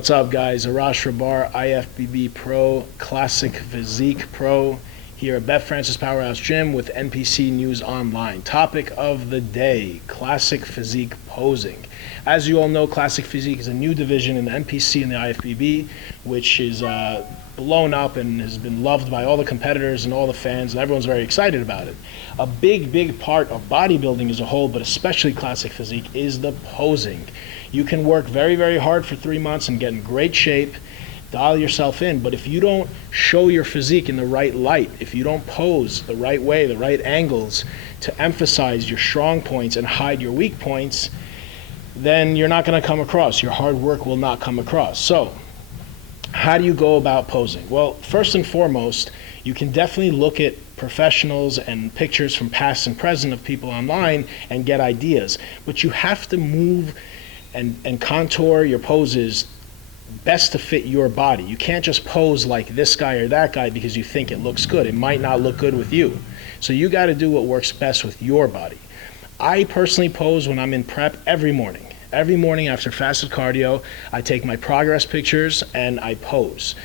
What's up, guys? Arash Rahbar, IFBB Pro, Classic Physique Pro, here at Beth Francis Powerhouse Gym with NPC News Online. Topic of the day, Classic Physique posing. As you all know, Classic Physique is a new division in the NPC and the IFBB, which is blown up and has been loved by all the competitors and all the fans, and everyone's very excited about it. A big part of bodybuilding as a whole, but especially Classic Physique, is the posing. You can work very hard for 3 months and get in great shape, dial yourself in, but if you don't show your physique in the right light, if you don't pose the right way, the right angles to emphasize your strong points and hide your weak points, then you're not going to come across. Your hard work will not come across. So how do you go about posing? Well, first and foremost, you can definitely look at professionals and pictures from past and present of people online and get ideas, but you have to move and contour your poses best to fit your body. You can't just pose like this guy or that guy because you think it looks good. It might not look good with you. So you got to do what works best with your body. I personally pose when I'm in prep every morning. Every morning after fasted cardio, I take my progress pictures and I pose.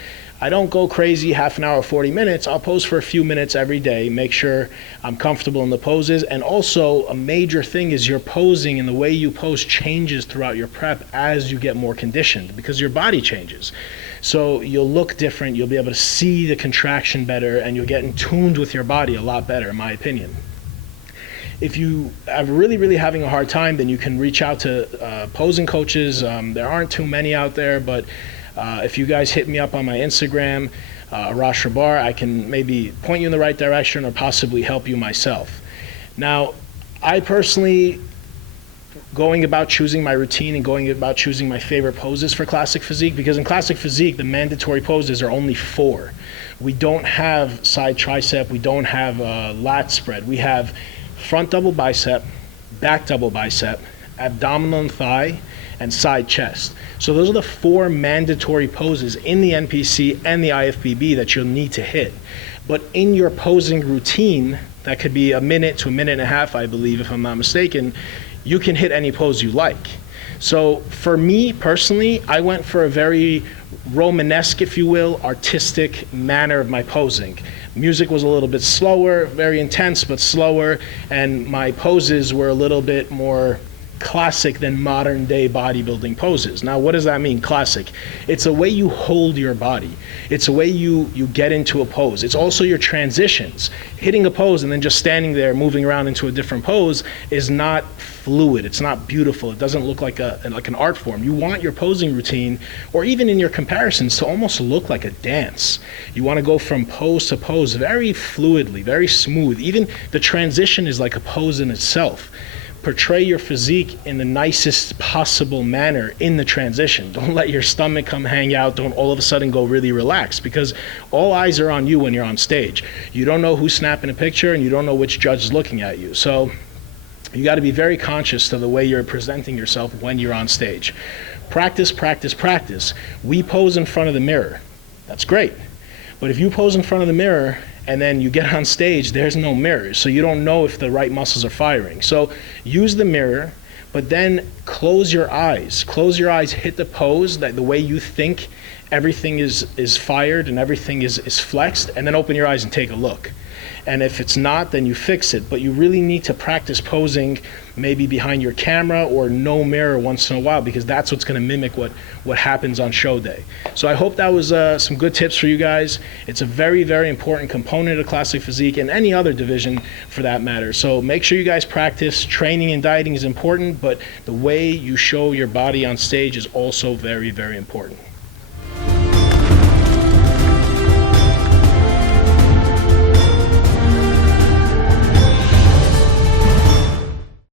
I don't go crazy half an hour, 40 minutes. I'll pose for a few minutes every day, make sure I'm comfortable in the poses. And also a major thing is your posing and the way you pose changes throughout your prep as you get more conditioned because your body changes. So you'll look different, you'll be able to see the contraction better, and you'll get in tuned with your body a lot better, in my opinion. If you are really having a hard time, then you can reach out to posing coaches. There aren't too many out there, but if you guys hit me up on my Instagram, Arash Rahbar, I can maybe point you in the right direction or possibly help you myself. Now, I personally, going about choosing my routine and going about choosing my favorite poses for Classic Physique, because in Classic Physique, the mandatory poses are only 4. We don't have side tricep, we don't have lat spread. We have front double bicep, back double bicep, abdominal and thigh, and side chest. So those are the 4 mandatory poses in the NPC and the IFBB that you'll need to hit. But in your posing routine, that could be a minute to a minute and a half, I believe, if I'm not mistaken, you can hit any pose you like. So for me personally, I went for a very Romanesque, if you will, artistic manner of my posing. Music was a little bit slower, very intense but slower, and my poses were a little bit more classic than modern day bodybuilding poses. Now, what does that mean, classic? It's a way you hold your body. It's a way you get into a pose. It's also your transitions. Hitting a pose and then just standing there moving around into a different pose is not fluid. It's not beautiful. It doesn't look like an art form. You want your posing routine, or even in your comparisons, to almost look like a dance. You want to go from pose to pose very fluidly, very smooth. Even the transition is like a pose in itself. Portray your physique in the nicest possible manner in the transition. Don't let your stomach come hang out. Don't all of a sudden go really relaxed, because all eyes are on you when you're on stage. You don't know who's snapping a picture and you don't know which judge is looking at you. So you got to be very conscious to the way you're presenting yourself when you're on stage. Practice. We pose in front of the mirror. That's great. But if you pose in front of the mirror and then you get on stage, there's no mirror, so you don't know if the right muscles are firing. So use the mirror, but then close your eyes. Close your eyes, hit the pose that the way you think everything is fired and everything is flexed, and then open your eyes and take a look. And if it's not, then you fix it. But you really need to practice posing maybe behind your camera or no mirror once in a while, because that's what's going to mimic what happens on show day. So I hope that was some good tips for you guys. It's a very important component of Classic Physique and any other division for that matter. So make sure you guys practice. Training and dieting is important, but the way you show your body on stage is also very important.